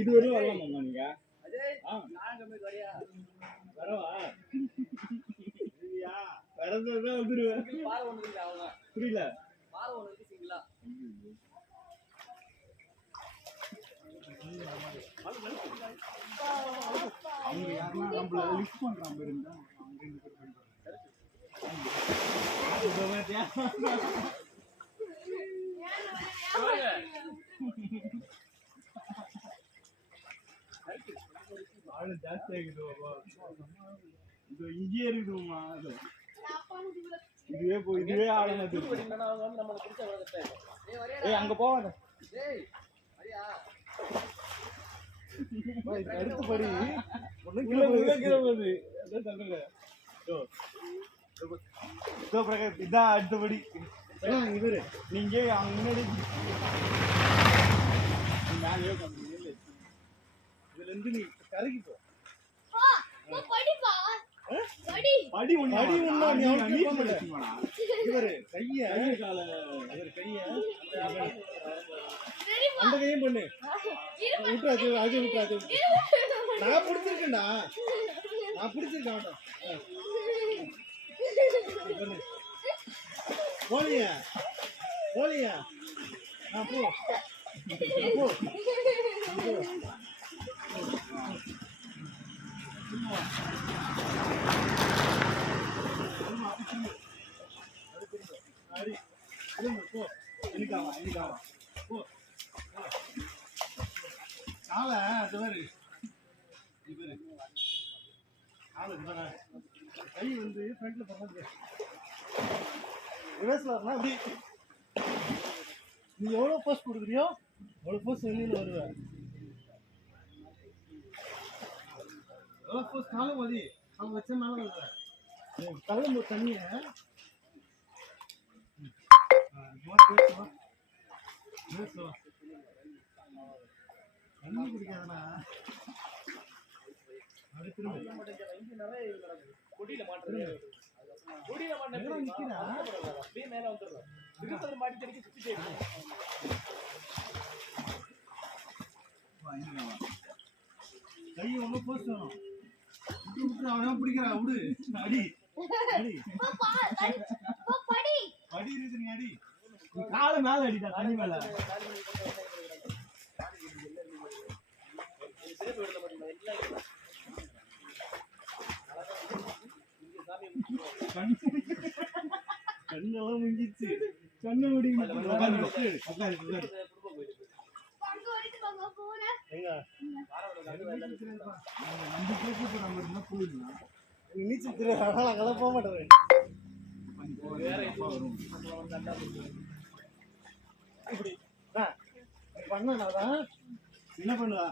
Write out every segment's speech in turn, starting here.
இது வரையும் வரலாமா நீங்க? வரவா? வரதான் வந்துருவேன். புரியல. அவங்க யாருன்னா நம்மள லிஸ்ட் பண்றான் பாருங்க. அவங்க ரெண்டு பேர் பண்றாங்க. ஆளு ஜாஸ்தி ஆகிடுவா. இது இங்கே இருக்குமா? இதுவே போய் இதுவே ஆளுங்க அங்க போவாங்க. அடுத்து படி இதான் அடுத்தபடி இவரு நீங்க அவங்க முன்னாடி இதுல இருந்து நீ கரைக்கு போ. படி ஒண்ணு இவரு கைய கைய அந்த கையும் பண்ணு. விட்டுறாது அது விட்டுறாது. நான் பிடிச்சிருக்கேன்டா. நான் பிடிச்சிருக்கேன். போலியா போலியா போ போ. கை வந்து ஃப்ரண்ட்ல பண்ணது ரிவர்ஸ்ல வரணும். அப்படி நீ எவ்வளோ போஸ்ட் கொடுக்குறியோ அவ்வளோ போஸ்ட் வெளியில் வருவேன். எவ்வளோ போஸ்ட் காலம் மதி அவங்க வச்ச மேலே வருவேன். கலம்பு தண்ணியை தண்ணி குடிக்காதனா அது திரும்ப கொடியில மாட்டுறது. கொடியில மாட்டேன் அப்படியே மேல வந்துடுறோம். திருப்பதி மாட்டி தடிக்க சுத்திட்டே இருக்கும். கை ஒன்றும் போஸ்ட் வேணும். விட்டு அவன் பிடிக்கிறான். விடு அடி அடி படி இருக்கு. நீ அடி காலை மேல அடிடா. தண்ணி மேல கண்ணெல்லாம் முங்கிச்சு. கண்ணை முடி நீச்சல் தெரியாது. போக மாட்டேன். பண்ணாதான் என்ன பண்ணுவா?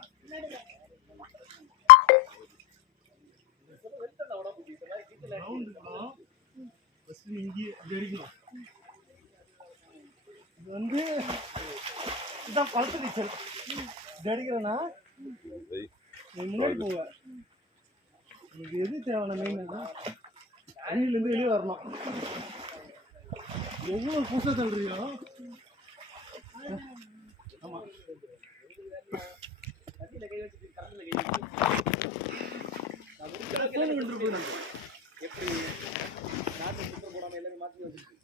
இங்கே அடிக்கணும். இது வந்து இதான் பழத்து நீச்சல். இது அடிக்கிறேன்னா நீ முன்னாடி போவ. எனக்கு எது தேவையான மெயின் தண்ணியிலேருந்து வெளியே வரணும். எவ்வளோ புதுசாக தள்ளுறியோ. ஆமாம் எப்படி நாட்டு போடாமல் எல்லாமே மாற்றி வச்சு